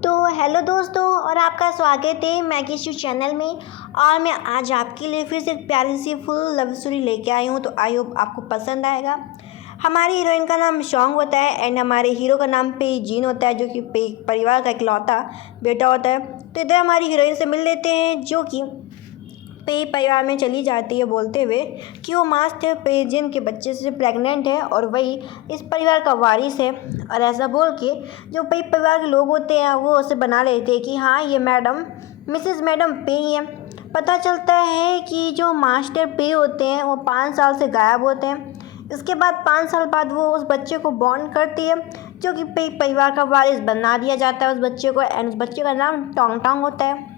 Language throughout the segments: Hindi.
तो हेलो दोस्तों और आपका स्वागत है मैगी शू चैनल में। और मैं आज आपके लिए फिर से एक प्यारी सी फुल लव स्टोरी लेके आई हूँ। तो आई होप आपको पसंद आएगा। हमारी हीरोइन का नाम शॉन्ग होता है एंड हमारे हीरो का नाम पे जीन होता है, जो कि परिवार का इकलौता बेटा होता है। तो इधर हमारी हीरोइन से मिल लेते हैं, जो कि पे परिवार में चली जाती है बोलते हुए कि वो मास्टर पेजिन के बच्चे से प्रेग्नेंट है और वही इस परिवार का वारिस है। और ऐसा बोल के जो पे परिवार के लोग होते हैं वो उसे बना लेते हैं कि हाँ ये मैडम मिसेस मैडम पे ही है। पता चलता है कि जो मास्टर पे होते हैं वो 5 साल से गायब होते हैं। इसके बाद 5 साल बाद वो उस बच्चे को बॉर्न करती है, जो कि पे परिवार का वारिस बना दिया जाता है उस बच्चे को। एंड उस बच्चे का नाम टोंग टोंग होता है।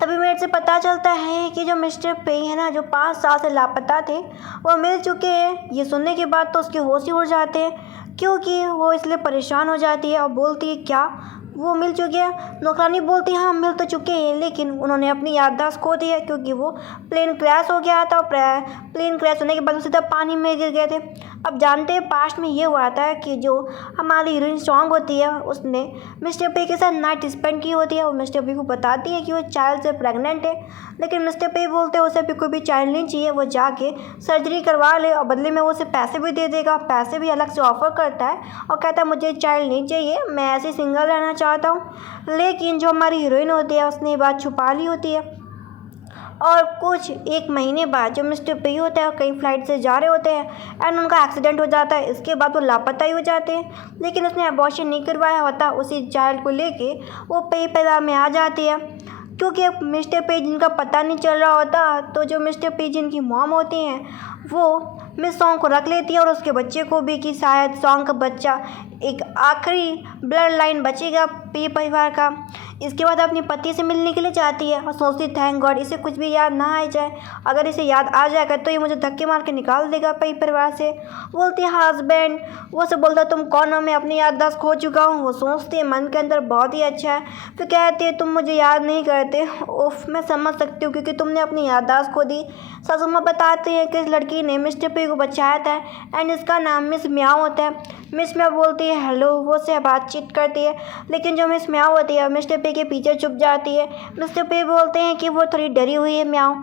तभी मेरे से पता चलता है कि जो मिस्टर पे है ना, जो 5 साल से लापता थे, वो मिल चुके हैं। ये सुनने के बाद तो उसके होश ही उड़ जाते हैं, क्योंकि वो इसलिए परेशान हो जाती है और बोलती है क्या वो मिल चुके हैं। नौकरानी बोलती है हाँ मिल तो चुके हैं, लेकिन उन्होंने अपनी याददाश्त खो दी है, क्योंकि वो प्लेन क्रैश हो गया था और प्लेन क्रैश होने के बाद वो सीधा पानी में गिर गए थे। अब जानते हैं पास्ट में ये हुआ था कि जो हमारी हीरोइन सॉन्ग होती है उसने मिस्टर पे के साथ नाइट स्पेंड की होती है और मिस्टर पे को बताती है कि वो चाइल्ड से प्रेग्नेंट है। लेकिन मिस्टर पे बोलते हैं उसे भी कोई भी चाइल्ड नहीं चाहिए, वो जाके सर्जरी करवा ले और बदले में वो उसे पैसे भी दे देगा। पैसे भी अलग से ऑफर करता है और कहता है मुझे चाइल्ड नहीं चाहिए, मैं ऐसे सिंगल रहना चाहता हूँ। लेकिन जो हमारी हीरोइन होती है उसने ये बात छुपा ली होती है। और कुछ 1 महीने बाद जो मिस्टर पे होता है कहीं फ्लाइट से जा रहे होते हैं एंड उनका एक्सीडेंट हो जाता है। इसके बाद वो लापता ही हो जाते हैं, लेकिन उसने अबॉर्शन नहीं करवाया होता। उसी चाइल्ड को लेके वो पे परिवार में आ जाती है, क्योंकि अब मिस्टर पे जिनका पता नहीं चल रहा होता। तो जो मिस्टर पे जिनकी मॉम होती हैं वो मिस सॉन्ग को रख लेती है और उसके बच्चे को भी, कि शायद सॉन्ग का बच्चा एक आखिरी ब्लड लाइन बचेगा पे परिवार का। इसके बाद अपने पति से मिलने के लिए जाती है और सोचती थैंक गॉड इसे कुछ भी याद ना आ जाए। अगर इसे याद आ जाएगा तो ये मुझे धक्के मार के निकाल देगा पे परिवार से। बोलती है हस्बैंड, वो से बोलता तुम कौन हो, मैं अपनी याददाश्त खो चुका हूँ। वो सोचती है मन के अंदर बहुत ही अच्छा है। फिर कहती है तुम मुझे याद नहीं करते। उफ मैं समझ सकती हूँ, क्योंकि तुमने अपनी याददाश्त खो दी। सासू माँ बताती है कि इस लड़की ने मिस्टर पे को बचाया था एंड इसका नाम मिस म्याओ होता है। मिस म्याओ बोलती है हेलो, वो से बातचीत करती है, लेकिन जो मिस म्याओ होती है मिस्टर पे के पीछे छुप जाती है। मिस्टर पे बोलते हैं कि वो थोड़ी डरी हुई है म्याओ।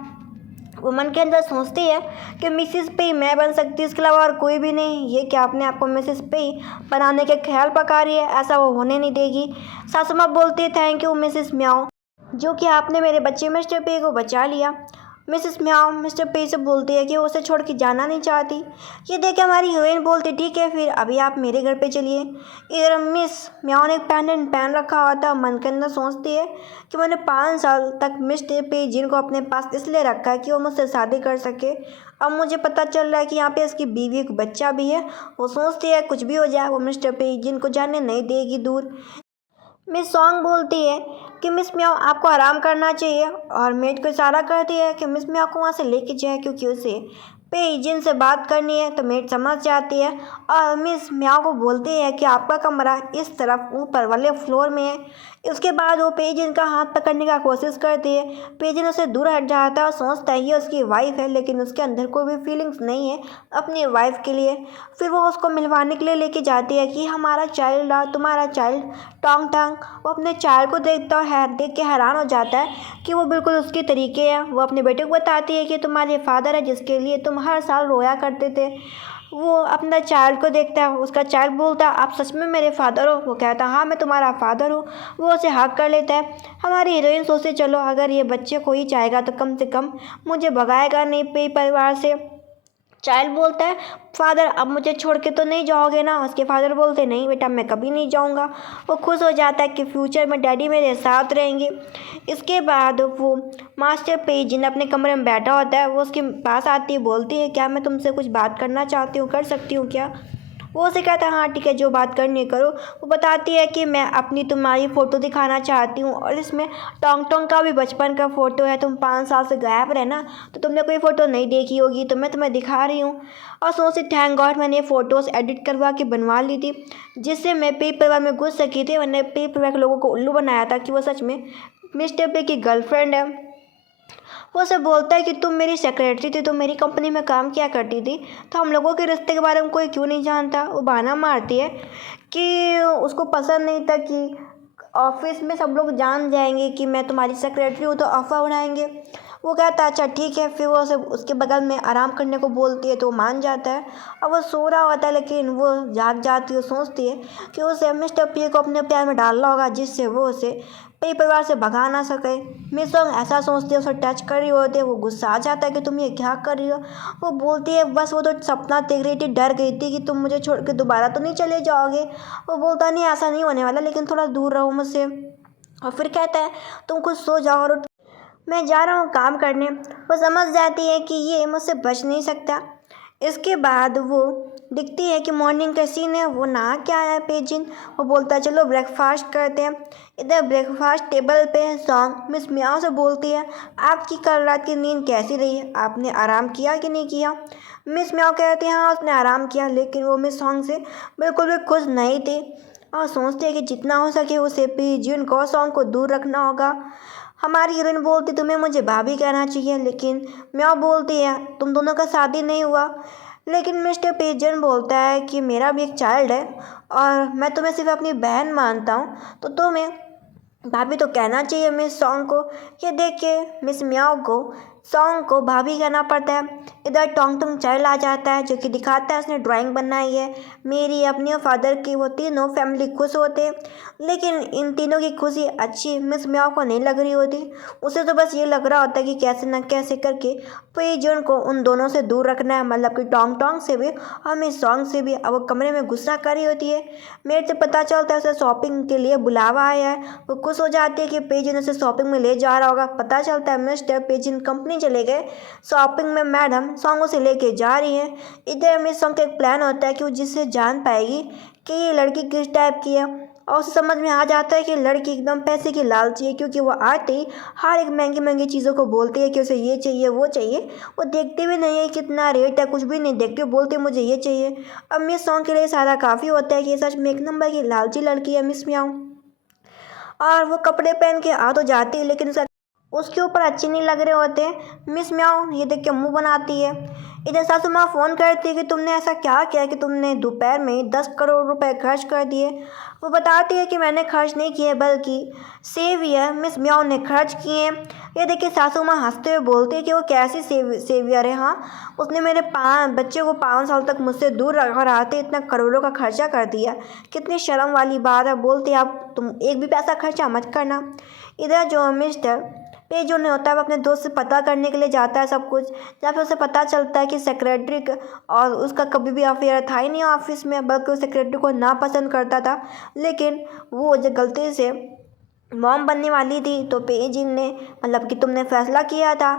वो मन के अंदर सोचती है कि मिसिस पे मैं बन सकती, इसके अलावा और कोई भी नहीं। ये क्या अपने आप को मिसिस पे बनाने के ख्याल पका रही है, ऐसा वो होने नहीं देगी। सासू माँ बोलती है थैंक यू मिसिस म्याओ, जो कि आपने मेरे बच्चे मिस्टर पे को बचा लिया। मिसेस म्याओ मिस्टर पे से बोलती है कि वो उसे छोड़ के जाना नहीं चाहती। ये देख के हमारी हीरोइन बोलती ठीक है फिर अभी आप मेरे घर पे चलिए। इधर मिस म्याओ ने एक पेंडेंट पहन रखा हुआ था। मन के अंदर सोचती है कि मैंने 5 साल तक मिस्टर पे जिनको अपने पास इसलिए रखा है कि वो मुझसे शादी कर सके। अब मुझे पता चल रहा है कि यहाँ पे इसकी बीवी एक बच्चा भी है। वो सोचती है कुछ भी हो जाए वो मिस्टर पे जिनको जाने नहीं देगी दूर। मिस सॉन्ग बोलती है कि मिस म्याओ आपको आराम करना चाहिए और मेड को इशारा करती है कि मिस म्याओ को वहाँ से लेके जाए, क्योंकि उसे पे जिन से बात करनी है। तो मेड समझ जाती है और मिस म्याओ को बोलती है कि आपका कमरा इस तरफ ऊपर वाले फ्लोर में है। उसके बाद वो पेजिन का हाथ पकड़ने का कोशिश करती है। पेजिन उसे दूर हट जाता है और सोचता है ये उसकी वाइफ है, लेकिन उसके अंदर कोई भी फीलिंग्स नहीं है अपनी वाइफ के लिए। फिर वो उसको मिलवाने के लिए लेके जाती है कि हमारा चाइल्ड रहा तुम्हारा चाइल्ड टोंग टोंग। वो अपने चाइल्ड को देखता है, देख के हैरान हो जाता है कि वो बिल्कुल उसके तरीके है। वो अपने बेटे को बताती है कि तुम्हारे फादर है जिसके लिए तुम हर साल रोया करते थे। वो अपना चाइल्ड को देखता है, उसका चाइल्ड बोलता है आप सच में मेरे फादर हो। वो कहता है हाँ मैं तुम्हारा फादर हूँ। वो उसे हक कर लेता है। हमारी हीरोइन सोचते चलो अगर ये बच्चे को ही चाहेगा तो कम से कम मुझे भगाएगा नहीं पे परिवार से। चाइल्ड बोलता है फादर अब मुझे छोड़ के तो नहीं जाओगे ना। उसके फादर बोलते नहीं बेटा मैं कभी नहीं जाऊंगा। वो खुश हो जाता है कि फ्यूचर में डैडी मेरे साथ रहेंगे। इसके बाद वो मास्टर पेजिन अपने कमरे में बैठा होता है। वो उसके पास आती है, बोलती है क्या मैं तुमसे कुछ बात करना चाहती हूँ, कर सकती हूँ क्या। वो उसे कहता है हाँ ठीक है जो बात करनी है करो। वो बताती है कि मैं अपनी तुम्हारी फ़ोटो दिखाना चाहती हूँ और इसमें टोंग टोंग का भी बचपन का फ़ोटो है। तुम 5 साल से गायब रहे ना, तो तुमने कोई फ़ोटो नहीं देखी होगी, तो मैं तुम्हें दिखा रही हूँ। और सोचती थैंक गॉड मैंने ये फ़ोटोज़ एडिट करवा के बनवा ली थी, जिससे मैं पे परिवार में घुस सकी थी। मैंने पे परिवार के लोगों को उल्लू बनाया था कि वो सच में मिस्टर पे की गर्लफ्रेंड है। वो उसे बोलता है कि तुम मेरी सेक्रेटरी थी, तुम मेरी कंपनी में काम किया करती थी, तो हम लोगों के रिश्ते के बारे में कोई क्यों नहीं जानता। वो बहाना मारती है कि उसको पसंद नहीं था कि ऑफिस में सब लोग जान जाएंगे कि मैं तुम्हारी सेक्रेटरी हूँ तो अफवाह उड़ाएंगे। वो कहता है अच्छा ठीक है। फिर वो उसे उसके बगल में आराम करने को बोलती है तो वो मान जाता है और वो सो रहा होता है, लेकिन वो जाग जाती है। सोचती है कि उसे मिस्टर पी को अपने प्यार में डालना होगा जिससे वो उसे पी परिवार से भगा ना सके। मिस सॉन्ग ऐसा सोचती है, उसे टच कर रही होती है। वो गुस्सा आ जाता है कि तुम ये क्या कर रही हो। वो बोलती है बस वो तो सपना देख रही थी, डर गई थी कि तुम मुझे छोड़ के दोबारा तो नहीं चले जाओगे। वो बोलता नहीं ऐसा नहीं होने वाला, लेकिन थोड़ा दूर रहो मुझसे। और फिर कहता है तुम कुछ सो जाओ और मैं जा रहा हूँ काम करने। वो समझ जाती है कि ये मुझसे बच नहीं सकता। इसके बाद वो दिखती है कि मॉर्निंग का सीन है। वो नहा के आया है पेजिन। वो बोलता है चलो ब्रेकफास्ट करते हैं। इधर ब्रेकफास्ट टेबल पे सॉन्ग मिस मियाओ से बोलती है आपकी कल रात की नींद कैसी रही, आपने आराम किया कि नहीं किया। मिस मियाओ कहती है हाँ उसने आराम किया, लेकिन वो मिस सॉन्ग से बिल्कुल भी खुश नहीं थी और सोचती है कि जितना हो सके उसे पेजिन को सॉन्ग को दूर रखना होगा। हमारी हीरोइन बोलती तुम्हें मुझे भाभी कहना चाहिए, लेकिन म्याओ बोलती है तुम दोनों का शादी नहीं हुआ। लेकिन मिस्टर पिजन बोलता है कि मेरा भी एक चाइल्ड है और मैं तुम्हें सिर्फ अपनी बहन मानता हूँ, तो तुम्हें भाभी तो कहना चाहिए मिस सॉन्ग को। ये देख के मिस म्याओ को सॉन्ग को भाभी कहना पड़ता है। इधर टोंग टोंग चाइल्ड आ जाता है जो कि दिखाता है उसने ड्राइंग बनाई है मेरी अपनी और फादर की। वो तीनों फैमिली खुश होते हैं, लेकिन इन तीनों की खुशी अच्छी मिस म्याओ को नहीं लग रही होती। उसे तो बस ये लग रहा होता है कि कैसे न कैसे करके पेजन को उन दोनों से दूर रखना है, मतलब कि टोंग टोंग से भी और मिस सॉन्ग से भी। अब वो कमरे में गुस्सा कर रही होती है। मेरे से पता चलता है उसे शॉपिंग के लिए बुलावा आया है। वो खुश हो जाती है कि पेजिन उसे शॉपिंग में ले जा रहा होगा। पता चलता है मिस्टर पेजिन कंपनी चले गए शॉपिंग में, मैडम सॉन्ग उसे लेके जा रही है। इधर मिस सॉन्ग का एक प्लान होता है कि वो जिससे जान पाएगी कि ये लड़की किस टाइप की है, और उसे समझ में आ जाता है कि लड़की एकदम पैसे की लालची है, क्योंकि वो आते ही हर एक महंगी महंगी चीज़ों को बोलती है कि उसे ये चाहिए वो चाहिए। वो देखती भी नहीं है कितना रेट है, कुछ भी नहीं देखती, बोलती है मुझे ये चाहिए। अब मिस सॉन्ग के लिए सारा काफ़ी होता है कि ये सच में एक नंबर की लालची लड़की है मिस म्याओ। और वो कपड़े पहन के आ तो जाती है, लेकिन उसके ऊपर अच्छे नहीं लग रहे होते। मिस म्याओ ये देख के मुंह बनाती है। इधर सासू माँ फ़ोन करती है कि तुमने ऐसा क्या किया कि तुमने दोपहर में 10 करोड़ रुपए खर्च कर दिए। वो बताती है कि मैंने खर्च नहीं किए, बल्कि सेवियर मिस म्याओ ने खर्च किए। ये देखिए सासू माँ हंसते हुए बोलती है कि वो कैसी सेवियर है। हाँ उसने मेरे बच्चे को 5 साल तक मुझसे दूर रखा रहते इतना करोड़ों का खर्चा कर दिया, कितनी शर्म वाली बात है। बोलती आप तुम एक भी पैसा खर्चा मत करना। इधर जो मिस्टर पे जो नहीं होता है वो अपने दोस्त से पता करने के लिए जाता है सब कुछ, जहाँ पे उसे पता चलता है कि सेक्रेटरी और उसका कभी भी अफेयर था ही नहीं ऑफिस में, बल्कि वो सेक्रेटरी को नापसंद करता था। लेकिन वो जो गलती से मॉम बनने वाली थी तो पेजिन ने, मतलब कि तुमने फैसला किया था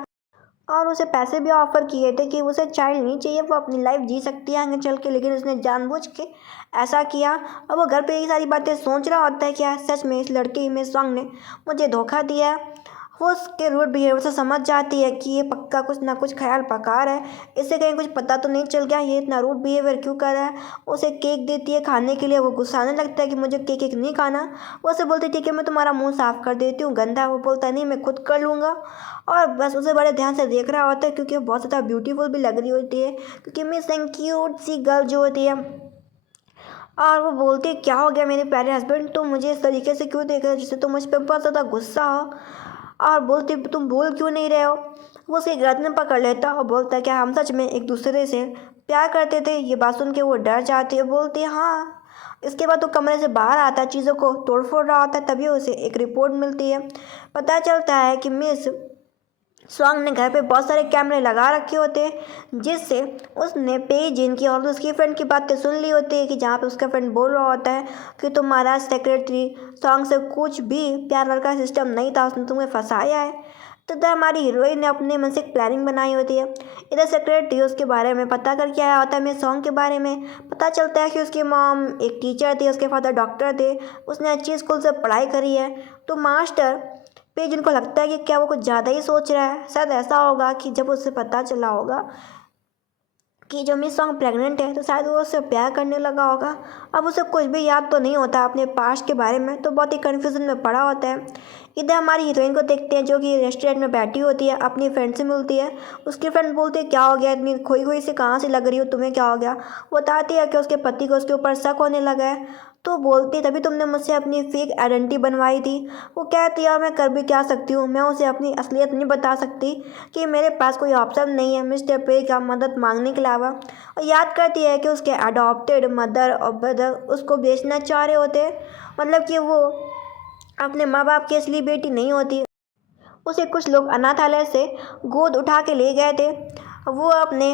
और उसे पैसे भी ऑफर किए थे कि उसे चाइल्ड नहीं चाहिए, वो अपनी लाइफ जी सकती है आगे चल के, लेकिन उसने जानबूझ के ऐसा किया। अब वो घर पे ये सारी बातें सोच रहा होता है कि यार सच में इस लड़की में सॉन्ग ने मुझे धोखा दिया है। वो उसके रूड बिहेवियर से समझ जाती है कि ये पक्का कुछ ना कुछ ख्याल पका रहा है, इससे कहीं कुछ पता तो नहीं चल गया ये इतना रूड बिहेवियर क्यों कर रहा है। उसे केक देती है खाने के लिए। वो गुस्साने लगता है कि मुझे केक केक नहीं खाना। वो उसे बोलती है ठीक है मैं तुम्हारा मुंह साफ कर देती हूँ गंदा। वो बोलता है नहीं मैं खुद कर लूँगा, और बस उसे बड़े ध्यान से देख रहा होता है क्योंकि वो बहुत ज़्यादा ब्यूटीफुल भी लग रही होती है, क्योंकि मिस क्यूट सी गर्ल जो होती है। और वो बोलती है क्या हो गया मेरे प्यारे हस्बैंड, तुम मुझे इस तरीके से क्यों देख रहे हो जिससे तुम मुझ पर बहुत ज़्यादा गुस्सा हो। और बोलती तुम बोल क्यों नहीं रहे हो। वो उसके गर्दन पकड़ लेता और बोलता है क्या हम सच में एक दूसरे से प्यार करते थे। ये बात सुन के वो डर जाती है, बोलती है हाँ। इसके बाद वो कमरे से बाहर आता है, चीज़ों को तोड़ फोड़ रहा होता है, तभी उसे एक रिपोर्ट मिलती है। पता चलता है कि मिस स्वांग ने घर पे बहुत सारे कैमरे लगा रखे होते हैं, जिससे उसने पेजिन की और उसकी फ्रेंड की बातें सुन ली होती है कि जहाँ पे उसका फ्रेंड बोल रहा होता है कि तुम्हारा सेक्रेटरी स्वांग से कुछ भी प्यार वार का सिस्टम नहीं था, उसने तुम्हें फंसाया है। तो इधर हमारी हीरोइन ने अपने मन से एक प्लानिंग बनाई होती है। इधर सेक्रेटरी उसके बारे में पता करके आया होता है। मैं सॉन्ग के बारे में पता चलता है कि उसकी मॉम एक टीचर थी, उसके फादर डॉक्टर थे, उसने अच्छी स्कूल से पढ़ाई करी है। तो मास्टर पे जिनको लगता है कि क्या वो कुछ ज़्यादा ही सोच रहा है। शायद ऐसा होगा कि जब उसे पता चला होगा कि जो मिस सॉन्ग प्रेग्नेंट है तो शायद वो उससे प्यार करने लगा होगा। अब उसे कुछ भी याद तो नहीं होता अपने पास्ट के बारे में, तो बहुत ही कन्फ्यूजन में पड़ा होता है। इधर हमारी हीरोइन को देखते हैं जो कि रेस्टोरेंट में बैठी होती है, अपनी फ्रेंड से मिलती है। उसकी फ्रेंड बोलती है क्या हो गया, इतनी खोई खोई से कहाँ से लग रही हो, तुम्हें क्या हो गया। वो बताती है कि उसके पति को उसके ऊपर शक होने लगा है। तो बोलती तभी तुमने मुझसे अपनी फेक आइडेंटिटी बनवाई थी। वो कहती यार मैं कर भी क्या सकती हूँ, मैं उसे अपनी असलियत नहीं बता सकती कि मेरे पास कोई ऑप्शन नहीं है मिस्टर पे का मदद मांगने के अलावा। और याद करती है कि उसके अडॉप्टेड मदर और ब्रदर उसको बेचना चाह रहे होते, मतलब कि वो अपने माँ बाप की असली बेटी नहीं होती। उसे कुछ लोग अनाथालय से गोद उठा के ले गए थे। वो अपने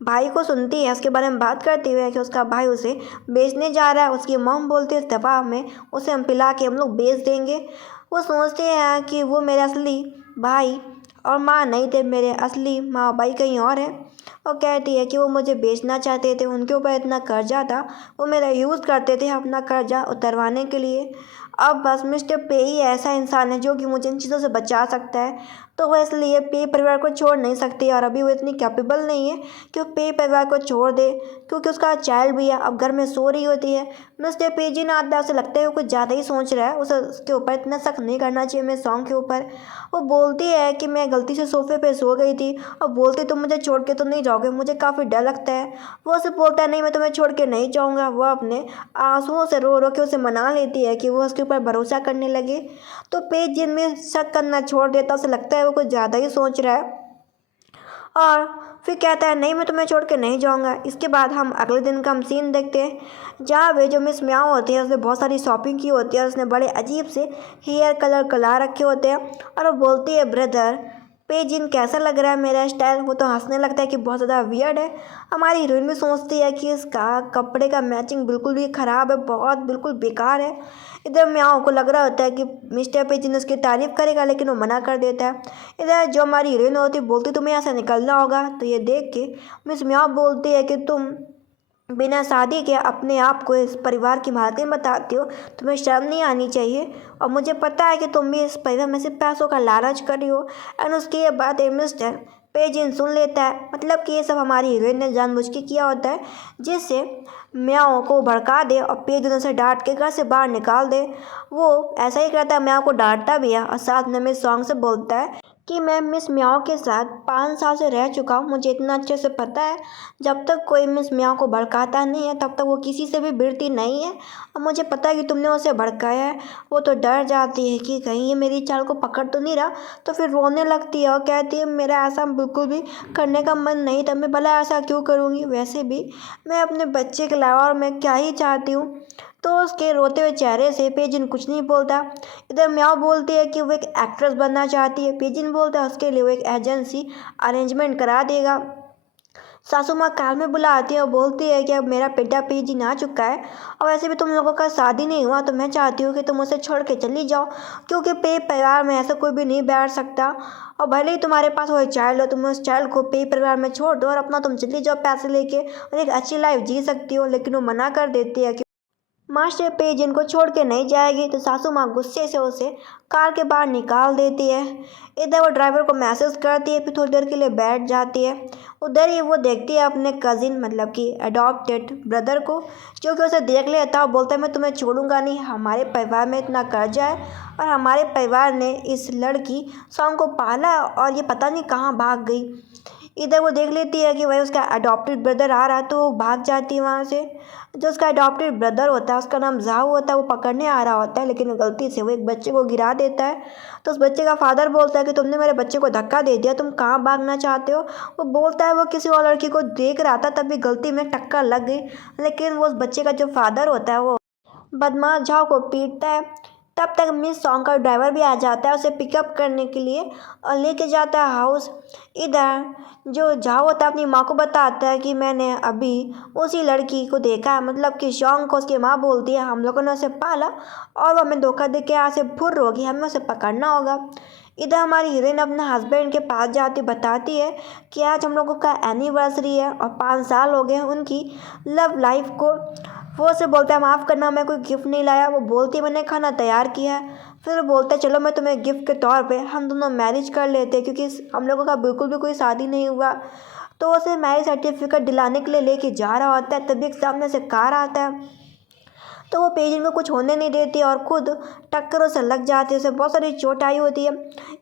भाई को सुनती है उसके बारे में बात करते हुए कि उसका भाई उसे बेचने जा रहा है। उसकी मॉम बोलती है इस दबाव में उसे हम पिला के हम लोग बेच देंगे। वो सोचते हैं कि वो मेरे असली भाई और माँ नहीं थे, मेरे असली माँ भाई कहीं और है। और कहती है कि वो मुझे बेचना चाहते थे, उनके ऊपर इतना कर्जा था, वो मेरा यूज़ करते थे अपना कर्जा उतरवाने के लिए। अब बस मिस्टर पे ही ऐसा इंसान है जो कि मुझे इन चीज़ों से बचा सकता है। तो वो इसलिए पे परिवार को छोड़ नहीं सकती और अभी वो इतनी कैपेबल नहीं है कि वो पे परिवार को छोड़ दे, क्योंकि उसका चाइल्ड भी है। अब घर में सो रही होती है, मिस्टर पे जी ना आता है, उसे लगता है वो कुछ ज़्यादा ही सोच रहा है, उसे उसके ऊपर इतना शक नहीं करना चाहिए मेरे सॉन्ग के ऊपर। वो बोलती है कि मैं गलती से सोफे पे सो गई थी, और बोलती तुम मुझे छोड़ के तो नहीं जाओगे, मुझे काफ़ी डर लगता है। वो उसे बोलता है नहीं मैं तुम्हें छोड़ के नहीं जाऊँगा। वो अपने आंसुओं से रो रो के उसे मना लेती है कि वो उसके ऊपर भरोसा करने लगे। तो पेज जिनमें शक करना छोड़ देता, उसे लगता है वो कुछ ज़्यादा ही सोच रहा है, और फिर कहता है नहीं मैं तुम्हें छोड़ के नहीं जाऊँगा। इसके बाद हम अगले दिन का हम सीन देखते हैं जहाँ पे जो मिस म्याओ होती है उसने बहुत सारी शॉपिंग की होती है और उसने बड़े अजीब से हेयर कलर कला रखे होते हैं। और वो बोलती है ब्रदर पेजिन कैसा लग रहा है मेरा स्टाइल। वो तो हंसने लगता है कि बहुत ज़्यादा वियर्ड है। हमारी हीरोइन भी सोचती है कि इसका कपड़े का मैचिंग बिल्कुल भी ख़राब है, बहुत बिल्कुल बेकार है। इधर म्याओ को लग रहा होता है कि मिस्टर पेजिन उसकी तारीफ़ करेगा, लेकिन वो मना कर देता है। इधर जो हमारी हीरोइन होती है बोलती तुम्हें यहाँ से निकलना होगा। तो ये देख के मिस म्याओ बोलती है कि तुम बिना शादी के अपने आप को इस परिवार की मालकिन बताती हो, तुम्हें शर्म नहीं आनी चाहिए। और मुझे पता है कि तुम भी इस परिवार में से पैसों का लालच कर रही हो। एंड उसकी ये बातें मिस्टर पेजिन सुन लेता है, मतलब कि ये सब हमारी हीरोइन ने जानबूझ के किया होता है, जिससे म्याओ को भड़का दे और पेजिन उसे डांट के घर से बाहर निकाल दे। वो ऐसा ही करता है, म्याओ को डांटता भी है और साथ में मिस सॉन्ग से बोलता है कि मैं मिस म्याओ के साथ 5 साल से रह चुका हूँ, मुझे इतना अच्छे से पता है जब तक कोई मिस म्याओ को भड़काता नहीं है तब तक वो किसी से भी भिड़ती नहीं है। और मुझे पता है कि तुमने उसे भड़काया है। वो तो डर जाती है कि कहीं ये मेरी चाल को पकड़ तो नहीं रहा, तो फिर रोने लगती है और कहती है मेरा ऐसा बिल्कुल भी करने का मन नहीं था, मैं भला ऐसा क्यों करूँगी, वैसे भी मैं अपने बच्चे के अलावा और मैं क्या ही चाहती हूँ। तो उसके रोते हुए चेहरे से पेजिन कुछ नहीं बोलता। इधर म्याओ बोलती है कि वो एक एक्ट्रेस बनना चाहती है। पेजिन बोलता है उसके लिए वो एक एजेंसी अरेंजमेंट करा देगा। सासू माँ कार में बुलाती है और बोलती है कि अब मेरा बेटा पेजिन आ चुका है, और वैसे भी तुम लोगों का शादी नहीं हुआ, तो मैं चाहती हूँ कि तुम उसे छोड़ के चली जाओ, क्योंकि पे परिवार में ऐसा कोई भी नहीं बैठ सकता। और भले ही तुम्हारे पास वो चाइल्ड हो, तुम उस चाइल्ड को पे परिवार में छोड़ दो और अपना तुम चली जाओ पैसे लेके और एक अच्छी लाइफ जी सकती हो। लेकिन वो मना कर देती है कि मास्टर पेज इनको छोड़ के नहीं जाएगी। तो सासू माँ गुस्से से उसे कार के बाहर निकाल देती है। इधर वो ड्राइवर को मैसेज करती है, फिर थोड़ी देर के लिए बैठ जाती है। उधर ही वो देखती है अपने कज़िन मतलब कि अडॉप्टेड ब्रदर को, जो कि उसे देख लेता है और बोलता है मैं तुम्हें छोड़ूंगा नहीं, हमारे परिवार में इतना कर्जा है और हमारे परिवार ने इस लड़की सॉन्ग को पाला और ये पता नहीं कहाँ भाग गई। इधर वो देख लेती है कि वही उसका अडॉप्टेड ब्रदर आ रहा है, तो वो भाग जाती है वहाँ से। जो उसका अडॉप्टेड ब्रदर होता है उसका नाम जाओ होता है, वो पकड़ने आ रहा होता है, लेकिन गलती से वो एक बच्चे को गिरा देता है। तो उस बच्चे का फादर बोलता है कि तुमने मेरे बच्चे को धक्का दे दिया, तुम कहाँ भागना चाहते हो। वो बोलता है वो किसी और लड़की को देख रहा था तभी गलती में टक्कर लग गई, लेकिन वो उस बच्चे का जो फादर होता है वो बदमाश झाओ को पीटता है। तब तक मिस सॉन्ग का ड्राइवर भी आ जाता है उसे पिकअप करने के लिए और लेके जाता है हाउस। इधर जो झाओ होता है अपनी माँ को बताता है कि मैंने अभी उसी लड़की को देखा है, मतलब कि सॉन्ग को उसकी माँ बोलती है हम लोगों ने उसे पाला और वो हमें धोखा दे के यहाँ से फुर्र होगी, हमें उसे पकड़ना होगा। इधर हमारी हीरोइन अपने हस्बैंड के पास जाती बताती है कि आज हम लोगों का एनिवर्सरी है और 5 साल हो गए हैं उनकी लव लाइफ को। वो उसे बोलता है माफ़ करना मैं कोई गिफ्ट नहीं लाया। वो बोलती है मैंने खाना तैयार किया है। फिर वो बोलता है चलो मैं तुम्हें गिफ्ट के तौर पे हम दोनों मैरिज कर लेते हैं, क्योंकि हम लोगों का बिल्कुल भी कोई शादी नहीं हुआ। तो उसे मैरिज सर्टिफिकेट दिलाने के लिए लेके जा रहा होता है, तभी एक सामने से कार आता है। तो वो पेजिन को कुछ होने नहीं देती और खुद टक्करों से लग जाती है, उसे बहुत सारी चोट आई होती है।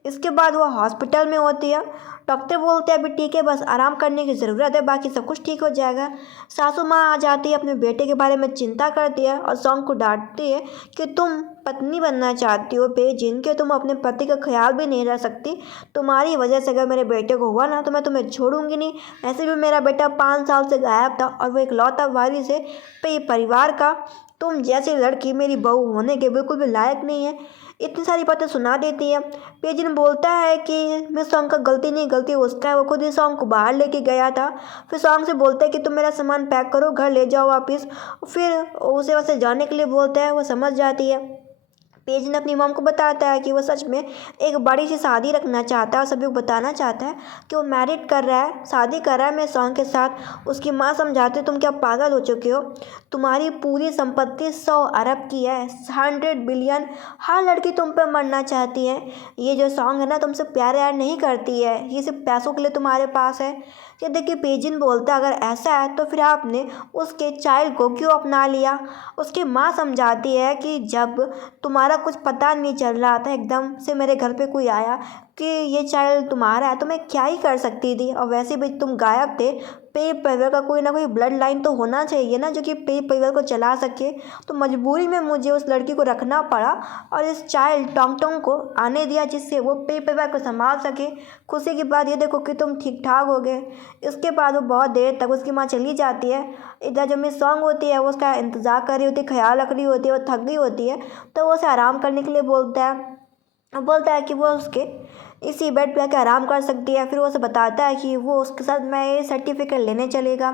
इसके बाद वो हॉस्पिटल में होती है। डॉक्टर बोलते हैं अभी ठीक है, बस आराम करने की ज़रूरत है, बाकी सब कुछ ठीक हो जाएगा। सासू माँ आ जाती है, अपने बेटे के बारे में चिंता करती है और सॉन्ग को डांटती है कि तुम पत्नी बनना चाहती हो बेजिन, के तुम अपने पति का ख्याल भी नहीं रख सकती। तुम्हारी वजह से अगर मेरे बेटे को हुआ ना तो मैं तुम्हें छोड़ूंगी नहीं। ऐसे भी मेरा बेटा 5 साल से गायब था और वो एक लौता वारिस है परिवार का। तुम जैसी लड़की मेरी बहू होने के बिल्कुल भी लायक नहीं है। इतनी सारी बातें सुना देती है। पेजिन बोलता है कि मैं सॉन्ग का गलती नहीं, गलती उसका है, वो खुद ही सॉन्ग को बाहर लेके गया था। फिर सॉन्ग से बोलता है कि तुम मेरा सामान पैक करो, घर ले जाओ वापस। फिर उसे वैसे जाने के लिए बोलता है, वो समझ जाती है। पेजिन अपनी मॉम को बताता है कि वो सच में एक बड़ी सी शादी रखना चाहता है और सभी को बताना चाहता है कि वो मैरिड कर रहा है, शादी कर रहा है मैं सॉन्ग के साथ। उसकी माँ समझाती है तुम क्या पागल हो चुके हो, तुम्हारी पूरी संपत्ति 100 अरब की है, 100 बिलियन, हर लड़की तुम पे मरना चाहती है। ये जो सॉन्ग है ना तुमसे प्यार यार नहीं करती है, ये सिर्फ पैसों के लिए तुम्हारे पास है। ये देखिए पेजिन बोलता है अगर ऐसा है तो फिर आपने उसके चाइल्ड को क्यों अपना लिया। उसकी माँ समझाती है कि जब तुम्हारा कुछ पता नहीं चल रहा था, एकदम से मेरे घर पे कोई आया कि ये चाइल्ड तुम्हारा है, तो मैं क्या ही कर सकती थी। और वैसे भी तुम गायब थे, पे परिवार का कोई ना कोई ब्लड लाइन तो होना चाहिए ना जो कि पे परिवार को चला सके। तो मजबूरी में मुझे उस लड़की को रखना पड़ा और इस चाइल्ड टोंग टोंग को आने दिया जिससे वो पे परिवार को संभाल सके। खुशी की बात ये देखो कि तुम ठीक ठाक हो गए। इसके बाद वो बहुत देर तक उसकी माँ चली जाती है। इधर जो मिस सॉन्ग होती है वो उसका इंतज़ार कर रही होती है, ख्याल रख रही होती है, वो थक गई होती है। तो वो उसे आराम करने के लिए बोलता है कि वो उसके इसी बेड पे आके आराम कर सकती है। फिर वो उसे बताता है कि वो उसके साथ मैं सर्टिफिकेट लेने चलेगा।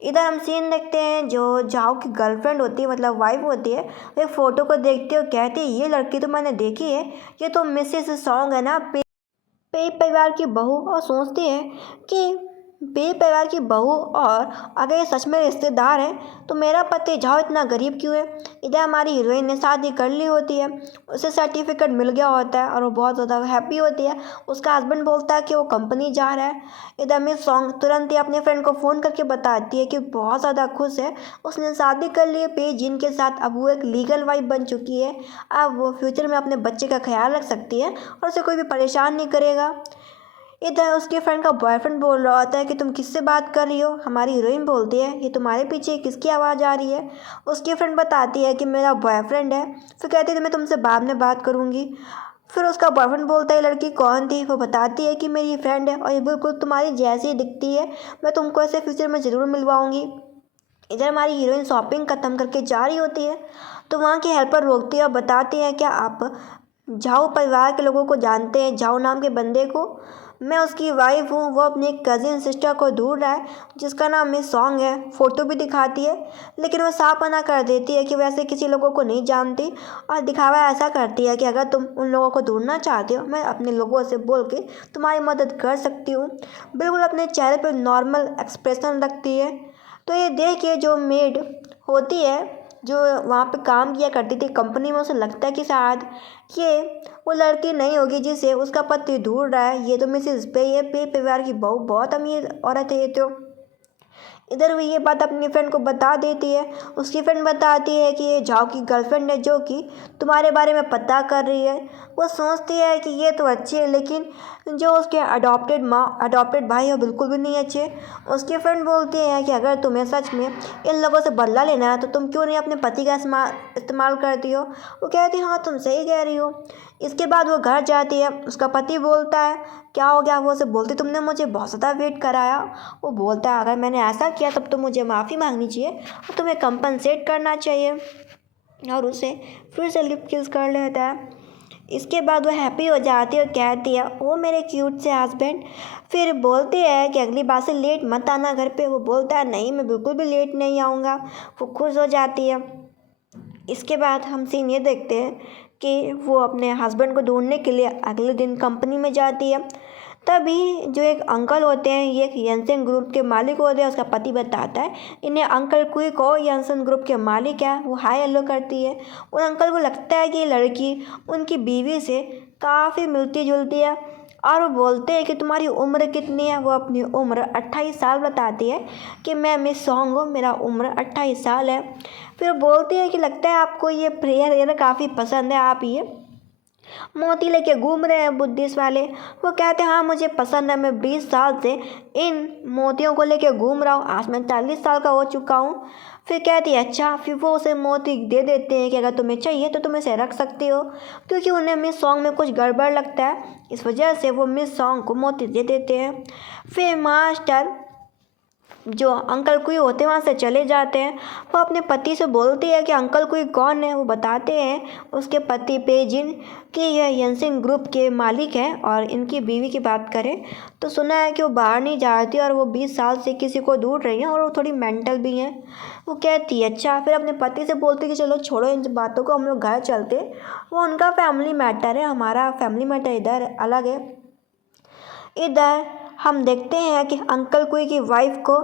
इधर हम सीन देखते हैं जो जाओ की गर्लफ्रेंड होती है, मतलब वाइफ होती है, वो एक फ़ोटो को देखती है और कहती है ये लड़की तो मैंने देखी है, ये तो मिसेस सॉन्ग है ना, पे परिवार की बहू। और सोचती है कि पे परिवार की बहू और अगर ये सच में रिश्तेदार हैं तो मेरा पति जाओ इतना गरीब क्यों है। इधर हमारी हीरोइन ने शादी कर ली होती है, उसे सर्टिफिकेट मिल गया होता है और वो बहुत ज़्यादा हैप्पी होती है। उसका हस्बैंड बोलता है कि वो कंपनी जा रहा है। इधर मिस सॉन्ग तुरंत ही अपने फ्रेंड को फ़ोन करके बताती है कि बहुत ज़्यादा खुश है, उसने शादी कर ली है पे जिन के साथ। अब वो एक लीगल वाइफ बन चुकी है, अब वो फ्यूचर में अपने बच्चे का ख्याल रख सकती है और उसे कोई भी परेशान नहीं करेगा। इधर उसके फ्रेंड का बॉयफ्रेंड बोल रहा होता है कि तुम किससे बात कर रही हो। हमारी हीरोइन बोलती है ये तुम्हारे पीछे किसकी आवाज़ आ रही है। उसकी फ्रेंड बताती है कि मेरा बॉयफ्रेंड है। फिर कहती है मैं तुमसे बाद में बात करूँगी। फिर उसका बॉयफ्रेंड बोलता है लड़की कौन थी। वो बताती है कि मेरी फ्रेंड है और ये बिल्कुल तुम्हारी जैसी दिखती है, मैं तुमको ऐसे फ्यूचर में ज़रूर मिलवाऊँगी। इधर हमारी हीरोइन शॉपिंग ख़त्म करके जा रही होती है तो वहाँ की हेल्पर रोकती है और बताती है क्या आप झाओ परिवार के लोगों को जानते हैं, झाओ नाम के बंदे को। मैं उसकी वाइफ हूँ, वो अपनी कज़िन सिस्टर को ढूंढ रहा है जिसका नाम मिस सॉन्ग है। फ़ोटो भी दिखाती है लेकिन वो साफ मना कर देती है कि वैसे किसी लोगों को नहीं जानती और दिखावा ऐसा करती है कि अगर तुम उन लोगों को ढूंढना चाहते हो मैं अपने लोगों से बोल के तुम्हारी मदद कर सकती हूँ। बिल्कुल अपने चेहरे पर नॉर्मल एक्सप्रेशन रखती है। तो ये देख के जो मेड होती है जो वहाँ पे काम किया करती थी कंपनी में, उसे लगता है कि शायद ये वो लड़की नहीं होगी जिसे उसका पति ढूंढ रहा है। ये तो मिसेस पे, ये पे परिवार की बहू बहुत अमीर औरत है ये तो। इधर वो ये बात अपनी फ्रेंड को बता देती है। उसकी फ्रेंड बताती है कि ये जाओ की गर्लफ्रेंड है जो कि तुम्हारे बारे में पता कर रही है। वो सोचती है कि ये तो अच्छी है लेकिन जो उसके अडॉप्टेड भाई है बिल्कुल भी नहीं अच्छे। उसकी फ्रेंड बोलती है कि अगर तुम्हें सच में इन लोगों से बदला लेना है तो तुम क्यों नहीं अपने पति का इस्तेमाल करती हो। वो कहती है हाँ तुम सही कह रही हो। इसके बाद वो घर जाती है। उसका पति बोलता है क्या हो गया। वो उसे बोलती तुमने मुझे बहुत ज़्यादा वेट कराया। वो बोलता है अगर मैंने ऐसा किया तब तो मुझे माफ़ी मांगनी चाहिए और तुम्हें कंपनसेट करना चाहिए, और उसे फिर से लिप किस कर लेता है। इसके बाद वो हैप्पी हो जाती है और कहती है वो मेरे क्यूट से हस्बैंड। फिर बोलती है कि अगली बार से लेट मत आना घर पे। वो बोलता है नहीं मैं बिल्कुल भी लेट नहीं आऊँगा। वो खुश हो जाती है। इसके बाद हम सीन ये देखते हैं कि वो अपने हस्बैंड को ढूंढने के लिए अगले दिन कंपनी में जाती है। तभी जो एक अंकल होते हैं, ये एक यंसन ग्रुप के मालिक होते हैं। उसका पति बताता है इन्हें अंकल क्विक हो, यंसन ग्रुप के मालिक है। वो हाय हेलो करती है। उन अंकल को लगता है कि ये लड़की उनकी बीवी से काफ़ी मिलती जुलती है और वो बोलते हैं कि तुम्हारी उम्र कितनी है। वो अपनी उम्र 28 साल बताती है कि मैं मिस सॉन्ग हूँ, मेरा उम्र 28 साल है। फिर बोलती है कि लगता है आपको ये हेयर काफ़ी पसंद है, आप ये मोती लेके घूम रहे हैं बुद्धिस्ट वाले। वो कहते हैं हाँ मुझे पसंद है, मैं 20 साल से इन मोतियों को लेके घूम रहा हूँ, आज मैं 40 साल का हो चुका हूँ। फिर कहती है अच्छा। फिर वो उसे मोती दे देते हैं कि अगर तुम्हें चाहिए तो तुम इसे रख सकती हो, क्योंकि उन्हें मिस सॉन्ग में कुछ गड़बड़ लगता है, इस वजह से वो मिस सॉन्ग को मोती दे देते हैं। फिर मास्टर जो अंकल कुई होते हैं वहाँ से चले जाते हैं। वो अपने पति से बोलती है कि अंकल कुई कौन है। वो बताते हैं उसके पति पेजिन कि यह यंसिन ग्रुप के मालिक हैं, और इनकी बीवी की बात करें तो सुना है कि वो बाहर नहीं जाती और वो 20 साल से किसी को ढूंढ रही हैं और वो थोड़ी मेंटल भी हैं। वो कहती है अच्छा। फिर अपने पति से बोलती है कि चलो छोड़ो इन बातों को, हम लोग घर चलते। वो उनका फैमिली मैटर है, हमारा फैमिली मैटर इधर अलग है। इधर हम देखते हैं कि अंकल कुई की वाइफ को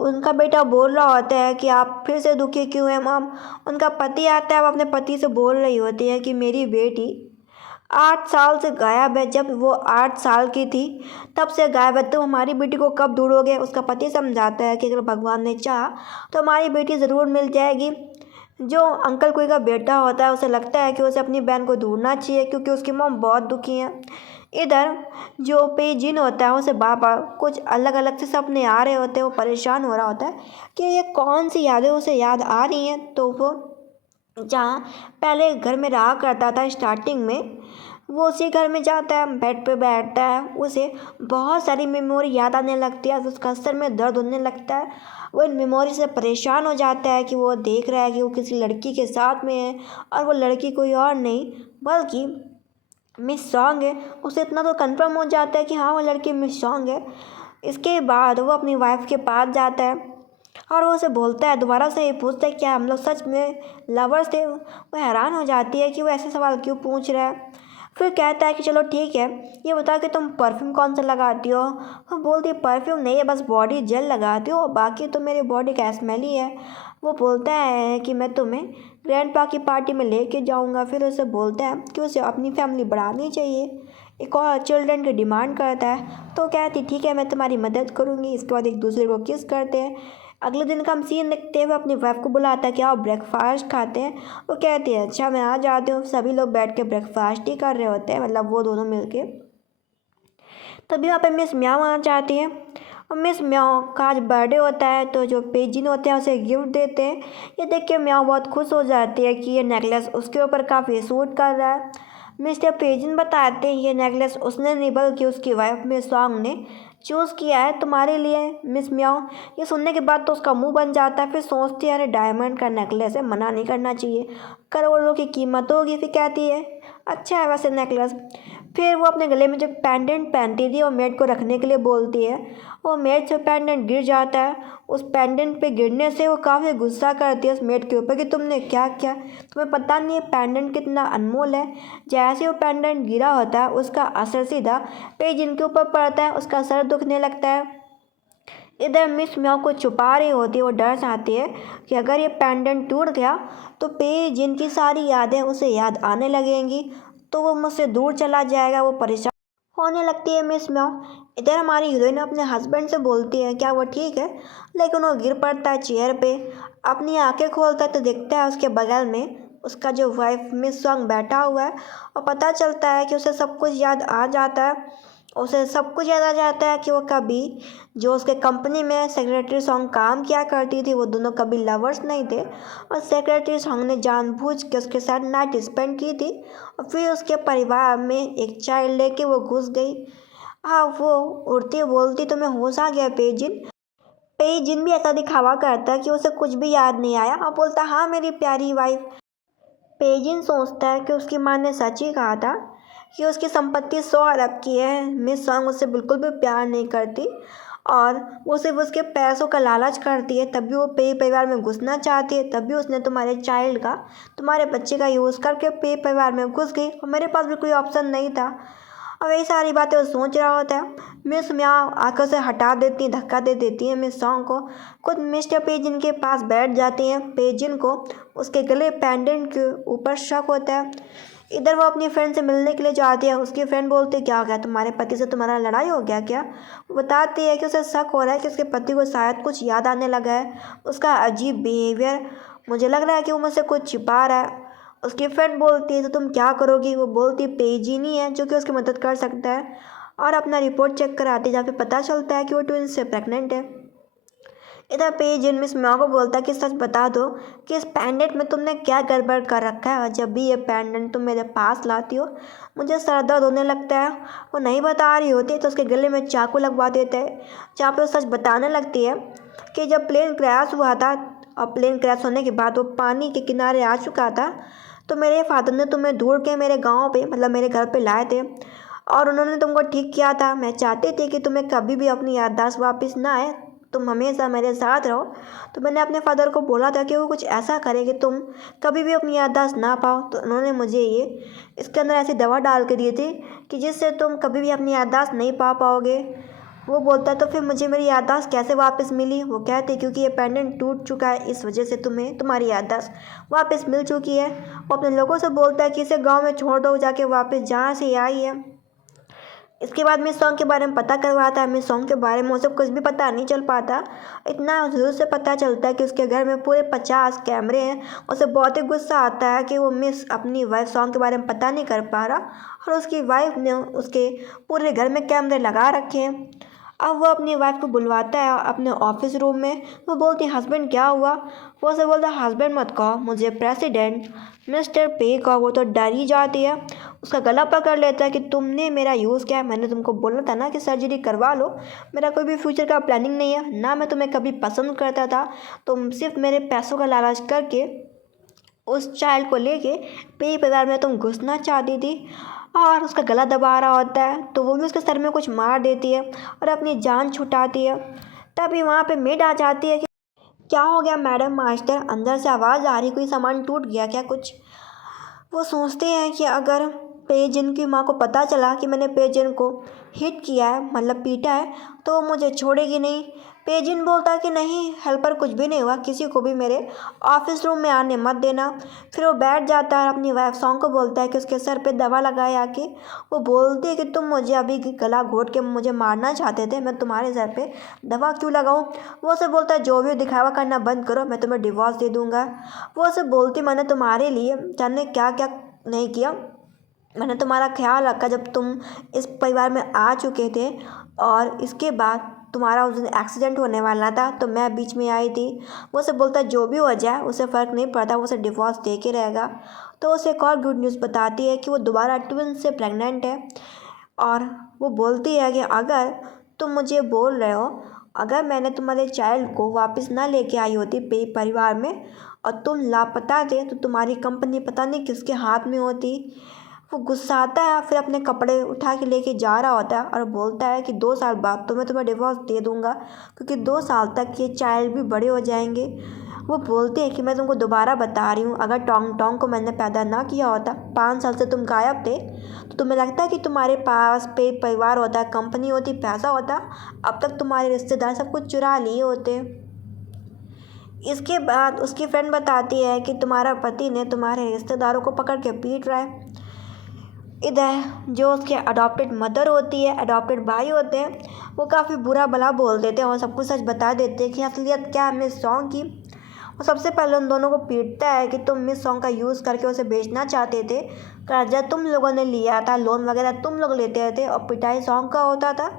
उनका बेटा बोल रहा होता है कि आप फिर से दुखी क्यों हैं मॉम। उनका पति आता है, वो अपने पति से बोल रही होती है कि मेरी बेटी 8 साल से गायब है, जब वो 8 साल की थी तब से गायब है, तो हमारी बेटी को कब ढूंढोगे। उसका पति समझाता है कि अगर भगवान ने चाहा तो हमारी बेटी ज़रूर मिल जाएगी। जो अंकल कुई का बेटा होता है उसे लगता है कि उसे अपनी बहन को ढूंढना चाहिए, क्योंकि उसकी मॉम बहुत दुखी है। इधर जो पेजिन होता है उसे बाबा कुछ अलग अलग से सपने आ रहे होते हैं। वो परेशान हो रहा होता है कि ये कौन सी यादें उसे याद आ रही हैं। तो वो जहाँ पहले घर में रहा करता था स्टार्टिंग में, वो उसी घर में जाता है, बेड पे बैठता है, उसे बहुत सारी मेमोरी याद आने लगती है, तो उसका सर में दर्द होने लगता है। वो इन मेमोरी से परेशान हो जाता है कि वो देख रहा है कि वो किसी लड़की के साथ में है, और वो लड़की कोई और नहीं बल्कि मिस सॉन्ग है। उसे इतना तो कंफर्म हो जाता है कि हाँ वो लड़की मिस सॉन्ग है। इसके बाद वो अपनी वाइफ के पास जाता है और वो उसे बोलता है, दोबारा से ये पूछता है क्या हम लोग सच में लवर्स थे। वो हैरान हो जाती है कि वो ऐसे सवाल क्यों पूछ रहा है। फिर कहता है कि चलो ठीक है, ये बताओ कि तुम परफ्यूम कौन सा लगाती हो। वो बोलती है परफ्यूम नहीं है, बस बॉडी जेल लगाती हो, बाकी तो मेरी बॉडी का स्मेल ही है। वो बोलता है कि मैं तुम्हें ग्रैंडपा की पार्टी में लेके जाऊंगा। फिर उसे बोलता है कि उसे अपनी फैमिली बढ़ानी चाहिए, एक और चिल्ड्रन की डिमांड करता है। तो कहती ठीक है मैं तुम्हारी मदद करूँगी। इसके बाद एक दूसरे को किस करते हैं। अगले दिन का हम सीन देखते हुए अपनी वाइफ को बुलाता है कि आओ ब्रेकफास्ट खाते हैं। वो कहती है अच्छा मैं आ जाती हूँ। सभी लोग बैठ के ब्रेकफास्ट ही कर रहे होते हैं, मतलब वो दोनों मिलके। तभी वहाँ पे मिस म्याओ आ जाती है, और मिस म्याओ का आज बर्थडे होता है, तो जो पेजिन होते हैं उसे गिफ्ट देते हैं। ये देख के म्याओ बहुत खुश हो जाती है कि ये नेकलेस उसके ऊपर काफ़ी सूट कर रहा है। मिस्टर पेजिन बताते हैं ये नेकलेस उसने नहीं बल्कि उसकी वाइफ मिस सॉन्ग ने चूज़ किया है तुम्हारे लिए मिस म्याओ। ये सुनने के बाद तो उसका मुंह बन जाता है। फिर सोचती है अरे डायमंड का नेकलेस है, मना नहीं करना चाहिए, करोड़ों की कीमत होगी। फिर कहती है अच्छा है वैसे नेकलेस। फिर वो अपने गले में जो पेंडेंट पहनती थी वो मेड को रखने के लिए बोलती है। वो मेड से पेंडेंट गिर जाता है। उस पेंडेंट पे गिरने से वो काफ़ी गुस्सा करती है उस मेड के ऊपर कि तुमने क्या किया, तुम्हें पता नहीं है पेंडेंट कितना अनमोल है। जैसे वो पेंडेंट गिरा होता है उसका असर सीधा पेजिन के ऊपर पड़ता है, उसका सर दुखने लगता है। इधर मिस म्याओ को छुपा रही होती है। वो डर जाती है कि अगर ये पेंडेंट टूट गया तो पेजिन की सारी यादें उसे याद आने लगेंगी, तो वो मुझसे दूर चला जाएगा। वो परेशान होने लगती है मिस म्याओ। इधर हमारी हीरोइन अपने हस्बैंड से बोलती है क्या वो ठीक है, लेकिन वो गिर पड़ता है चेयर पे। अपनी आंखें खोलता है तो देखता है उसके बगल में उसका जो वाइफ मिस सॉन्ग बैठा हुआ है, और पता चलता है कि उसे सब कुछ याद आ जाता है। उसे सब कुछ याद आ जाता है कि वो कभी जो उसके कंपनी में सेक्रेटरी सॉन्ग काम किया करती थी, वो दोनों कभी लवर्स नहीं थे, और सेक्रेटरी सॉन्ग ने जानबूझ के उसके साथ नाइट स्पेंड की थी, और फिर उसके परिवार में एक चाइल्ड लेके वो घुस गई। हाँ वो उड़ती बोलती तुम्हें होश आ गया पेजिन। पेजिन भी ऐसा दिखावा करता है कि उसे कुछ भी याद नहीं आया, और बोलता हाँ मेरी प्यारी वाइफ। पेजिन सोचता है कि उसकी माँ ने सच ही कहा था कि उसकी संपत्ति 100 अरब की है। मिस सॉन्ग उससे बिल्कुल भी प्यार नहीं करती, और वो सिर्फ उसके पैसों का लालच करती है। तभी वो पे परिवार में घुसना चाहती है, तभी उसने तुम्हारे चाइल्ड का, तुम्हारे बच्चे का यूज़ करके पे परिवार में घुस गई, और मेरे पास भी कोई ऑप्शन नहीं था। और यही सारी बातें वो सोच रहा होता है। मिस म्याओ आंखों से हटा देती, धक्का दे देती है मिस सॉन्ग को। खुद मिस्टर पेजिन के पास बैठ जाती हैं। पेजिन को उसके गले पेंडेंट के ऊपर शक होता है। इधर वो अपनी फ्रेंड से मिलने के लिए जाती है। उसकी फ्रेंड बोलती है क्या हो गया, तुम्हारे पति से तुम्हारा लड़ाई हो गया क्या। वो बताती है कि उसे शक हो रहा है कि उसके पति को शायद कुछ याद आने लगा है, उसका अजीब बिहेवियर मुझे लग रहा है कि वो मुझसे कुछ छिपा रहा है। उसकी फ्रेंड बोलती है तो तुम क्या करोगी? वो बोलती है पेज ही नहीं है जो कि उसकी मदद कर सकता है, और अपना रिपोर्ट चेक कराती है जहाँ पे पता चलता है कि वो ट्विंस से प्रेग्नेंट है। इधर पेज इन मिस म्याओ को बोलता है कि सच बता दो कि इस पेंडेंट में तुमने क्या गड़बड़ कर रखा है, और जब भी ये पेंडेंट तुम मेरे पास लाती हो मुझे सर दर्द होने लगता है। वो नहीं बता रही होती तो उसके गले में चाकू लगवा देते हैं, जहाँ पे वो सच बताने लगती है कि जब प्लेन क्रैश हुआ था और प्लेन क्रैश होने के बाद वो पानी के किनारे आ चुका था, तो मेरे फादर ने तुम्हें ढूंढ के मेरे गाँव पे मतलब मेरे घर पे लाए थे और उन्होंने तुमको ठीक किया था। मैं चाहती थी कि तुम्हें कभी भी अपनी याददाश्त वापस ना आए, तुम हमेशा मेरे साथ रहो। तो मैंने अपने फादर को बोला था कि वो कुछ ऐसा करे कि तुम कभी भी अपनी याददाश्त ना पाओ, तो उन्होंने मुझे ये इसके अंदर ऐसी दवा डाल के दी थी कि जिससे तुम कभी भी अपनी याददाश्त नहीं पा पाओगे। वो बोलता तो फिर मुझे मेरी याददाश्त कैसे वापस मिली? वो कहते क्योंकि ये पेंडेंट टूट चुका है, इस वजह से तुम्हें तुम्हारी याददाश्त वापस मिल चुकी है। वो अपने लोगों से बोलता है कि इसे गाँव में छोड़ दो जाके वापस जहाँ से आई है। इसके बाद मिस सॉन्ग के बारे में पता करवाता है। मिस सॉन्ग के बारे में उसे कुछ भी पता नहीं चल पाता, इतना ज़रूर से पता चलता है कि उसके घर में पूरे 50 कैमरे हैं। उसे बहुत ही गुस्सा आता है कि वो मिस अपनी वाइफ सॉन्ग के बारे में पता नहीं कर पा रहा और उसकी वाइफ ने उसके पूरे घर में कैमरे लगा रखे हैं। अब वो अपनी वाइफ को बुलवाता है अपने ऑफिस रूम में। वो बोलती है हस्बैंड क्या हुआ? वो उसे बोलता है हस्बैंड मत कहो मुझे, प्रेसिडेंट मिस्टर पे कहो। वो तो डर ही जाती है, उसका गला पकड़ लेता है कि तुमने मेरा यूज़ किया है, मैंने तुमको बोला था ना कि सर्जरी करवा लो। मेरा कोई भी फ्यूचर का प्लानिंग नहीं है, ना मैं तुम्हें कभी पसंद करता था। तुम सिर्फ मेरे पैसों का लालच करके उस चाइल्ड को लेके पे परिवार में तुम घुसना चाहती थी। और उसका गला दबा रहा होता है तो वो भी उसके सर में कुछ मार देती है और अपनी जान छुटाती है। तभी वहाँ पे मेड आ जाती है कि क्या हो गया मैडम? मास्टर अंदर से आवाज़ आ रही, कोई सामान टूट गया क्या कुछ? वो सोचते हैं कि अगर पेजिन की माँ को पता चला कि मैंने पेजिन को हिट किया है मतलब पीटा है तो वो मुझे छोड़ेगी नहीं। पेजिन बोलता है कि नहीं, हेल्पर कुछ भी नहीं हुआ, किसी को भी मेरे ऑफिस रूम में आने मत देना। फिर वो बैठ जाता है, अपनी वाइफ सॉन्ग को बोलता है कि उसके सर पे दवा लगाए आके। वो बोलती है कि तुम मुझे अभी गला घोट के मुझे मारना चाहते थे, मैं तुम्हारे सर पे दवा क्यों लगाऊं? वो उसे बोलता है जो भी दिखावा करना बंद करो, मैं तुम्हें डिवोर्स दे दूंगा। वो उसे बोलती मैंने तुम्हारे लिए जाने क्या क्या नहीं किया, मैंने तुम्हारा ख्याल रखा जब तुम इस परिवार में आ चुके थे, और इसके बाद तुम्हारा उस दिन एक्सीडेंट होने वाला था तो मैं बीच में आई थी। वो उसे बोलता है जो भी हो जाए उसे फ़र्क नहीं पड़ता, वो उसे डिवोर्स दे के रहेगा। तो उसे एक और गुड न्यूज़ बताती है कि वो दोबारा ट्विन से प्रेग्नेंट है। और वो बोलती है कि अगर तुम मुझे बोल रहे हो, अगर मैंने तुम्हारे चाइल्ड को वापस ना लेके आई होती परिवार में और तुम लापता थे तो तुम्हारी कंपनी पता नहीं किसके हाथ में होती। वो गुस्साता है, फिर अपने कपड़े उठा के लेके जा रहा होता है और बोलता है कि 2 साल बाद तो मैं तुम्हें डिवोर्स दे दूँगा, क्योंकि 2 साल तक ये चाइल्ड भी बड़े हो जाएंगे। वो बोलते हैं कि मैं तुमको दोबारा बता रही हूँ, अगर टोंग टोंग को मैंने पैदा ना किया होता, 5 साल से तुम गायब थे, तो तुम्हें लगता है कि तुम्हारे पास परिवार होता, कंपनी होती, पैसा होता, अब तक तुम्हारे रिश्तेदार सब कुछ चुरा लिए होते। इसके बाद उसकी फ्रेंड बताती है कि तुम्हारा पति ने तुम्हारे रिश्तेदारों को पकड़ के पीट रहा है। इधर जो उसके अडॉप्टेड मदर होती है, अडॉप्टेड भाई होते हैं, वो काफ़ी बुरा भला बोल देते हैं और सब कुछ सच बता देते हैं कि असलियत क्या है मिस सॉन्ग की। वो सबसे पहले उन दोनों को पीटता है कि तुम मिस सॉन्ग का यूज़ करके उसे बेचना चाहते थे, कर्जा तुम लोगों ने लिया था, लोन वगैरह तुम लोग लेते थे, और पिटाई सॉन्ग का होता था,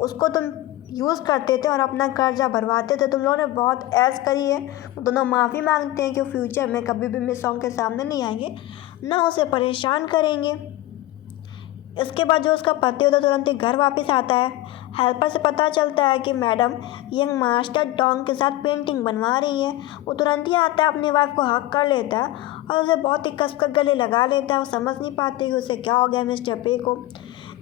उसको तुम यूज़ करते थे और अपना कर्जा भरवाते थे। तुम लोगों ने बहुत ऐश करी है। वो दोनों माफ़ी मांगते हैं कि फ्यूचर में कभी भी मिस सॉन्ग के सामने नहीं आएंगे, ना उसे परेशान करेंगे। इसके बाद जो उसका पति होता है तुरंत ही घर वापस आता है। हेल्पर से पता चलता है कि मैडम यंग मास्टर टोंग के साथ पेंटिंग बनवा रही है। वो तुरंत ही आता है, अपनी वाइफ को हक कर लेता है और उसे बहुत ही कसकर गले लगा लेता है। वो समझ नहीं पाते कि उसे क्या हो गया मिस्टर पे को।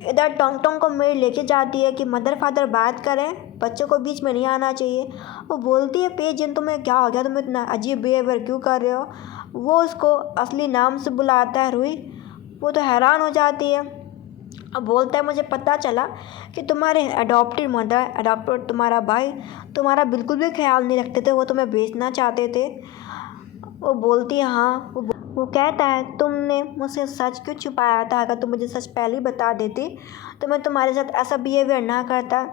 इधर टोंग टोंग को मेड लेके जाती है कि मदर फादर बात करें, बच्चों को बीच में नहीं आना चाहिए। वो बोलती है पेजिन तुम्हें क्या हो गया, तुम इतना अजीब बिहेवियर क्यों कर रहे हो? वो उसको असली नाम से बुलाता है, रुई। वो तो हैरान हो जाती है। अब बोलता है मुझे पता चला कि तुम्हारे अडॉप्टेड मदर, अडॉप्टेड तुम्हारा भाई तुम्हारा बिल्कुल भी ख्याल नहीं रखते थे, वो तुम्हें बेचना चाहते थे। वो बोलती है हाँ। वो कहता है तुमने मुझसे सच क्यों छुपाया था? अगर तुम मुझे सच पहले ही बता देती तो मैं तुम्हारे साथ ऐसा बिहेवियर ना करता।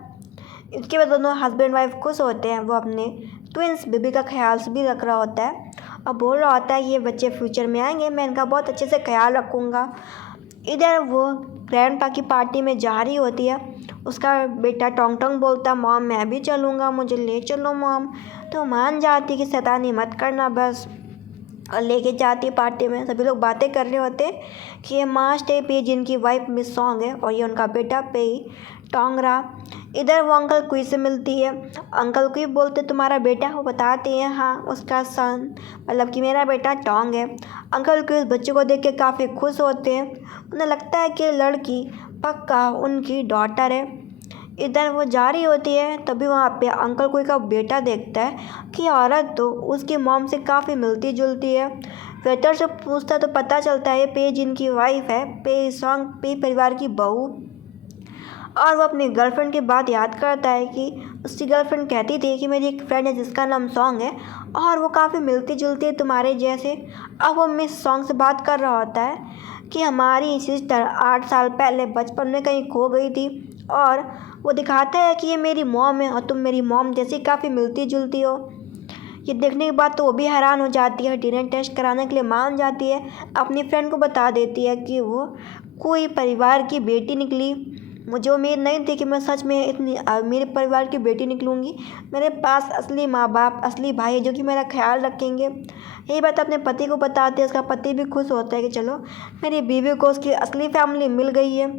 इसके बाद दोनों हस्बैंड वाइफ खुश होते हैं। वो अपने ट्विंस बेबी का ख्याल भी रख रहा होता है और बोल रहा होता है कि ये बच्चे फ्यूचर में आएंगे, मैं इनका बहुत अच्छे से ख्याल रखूँगा। इधर वो ग्रैंडपा की पार्टी में जा रही होती है। उसका बेटा टोंग टोंग बोलता, मॉम मैं भी चलूँगा, मुझे ले चलो मॉम। तो मान जाती कि शैतानी मत करना बस, और लेके जाती है पार्टी में। सभी लोग बातें कर रहे होते हैं कि ये मास्ट है पे जिनकी वाइफ मिस सॉन्ग है और ये उनका बेटा पे टोंगरा। इधर वो अंकल क्वी से मिलती है। अंकल क्वी बोलते तुम्हारा बेटा, वो बताते हैं हाँ उसका सन, मतलब कि मेरा बेटा टोंग है। अंकल क्वी उस बच्चे को देख के काफ़ी खुश होते हैं। उन्हें लगता है कि लड़की पक्का उनकी डॉटर है। इधर वो जा रही होती है, तभी वहाँ पे अंकल क्वी का बेटा देखता है कि औरत तो उसकी मॉम से काफ़ी मिलती जुलती है। वेटर से पूछता तो पता चलता है पे जिनकी वाइफ है, पे सॉन्ग पे परिवार की बहू। और वो अपनी गर्लफ्रेंड की बात याद करता है कि उसकी गर्लफ्रेंड कहती थी कि मेरी एक फ्रेंड है जिसका नाम सॉन्ग है और वो काफ़ी मिलती जुलती है तुम्हारे जैसे। अब वो मिस सॉन्ग से बात कर रहा होता है कि हमारी सिस्टर 8 साल पहले बचपन में कहीं खो गई थी, और वो दिखाता है कि ये मेरी मॉम है और तुम मेरी मॉम जैसी काफ़ी मिलती जुलती हो। ये देखने के बाद तो वो भी हैरान हो जाती है, डीएनए टेस्ट कराने के लिए मान जाती है। अपनी फ्रेंड को बता देती है कि वो कोई परिवार की बेटी निकली। मुझे उम्मीद नहीं थी कि मैं सच में इतनी मेरे परिवार की बेटी निकलूँगी। मेरे पास असली माँ बाप, असली भाई है जो कि मेरा ख्याल रखेंगे। यही बात अपने पति को बताते हैं। उसका पति भी खुश होता है कि चलो मेरी बीवी को उसकी असली फैमिली मिल गई है।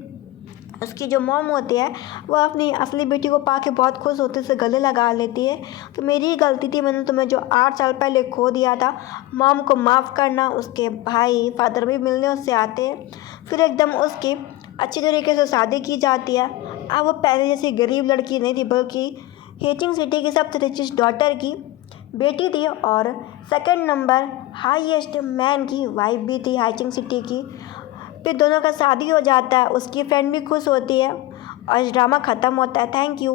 उसकी जो मॉम होती है वो अपनी असली बेटी को पाके बहुत खुश होते उसे गले लगा लेती है कि मेरी ही गलती थी, मैंने तुम्हें जो 8 साल पहले खो दिया था, मॉम को माफ़ करना। उसके भाई फादर भी मिलने उससे आते हैं। फिर एकदम उसकी अच्छी तरीके से शादी की जाती है। अब वो पहले जैसी गरीब लड़की नहीं थी, बल्कि हेचिंग सिटी की सबसे रिचेस्ट डॉटर की बेटी थी और सेकंड नंबर हाईएस्ट मैन की वाइफ भी थी हाइचिंग सिटी की। फिर दोनों का शादी हो जाता है, उसकी फ्रेंड भी खुश होती है और ड्रामा ख़त्म होता है। Thank you.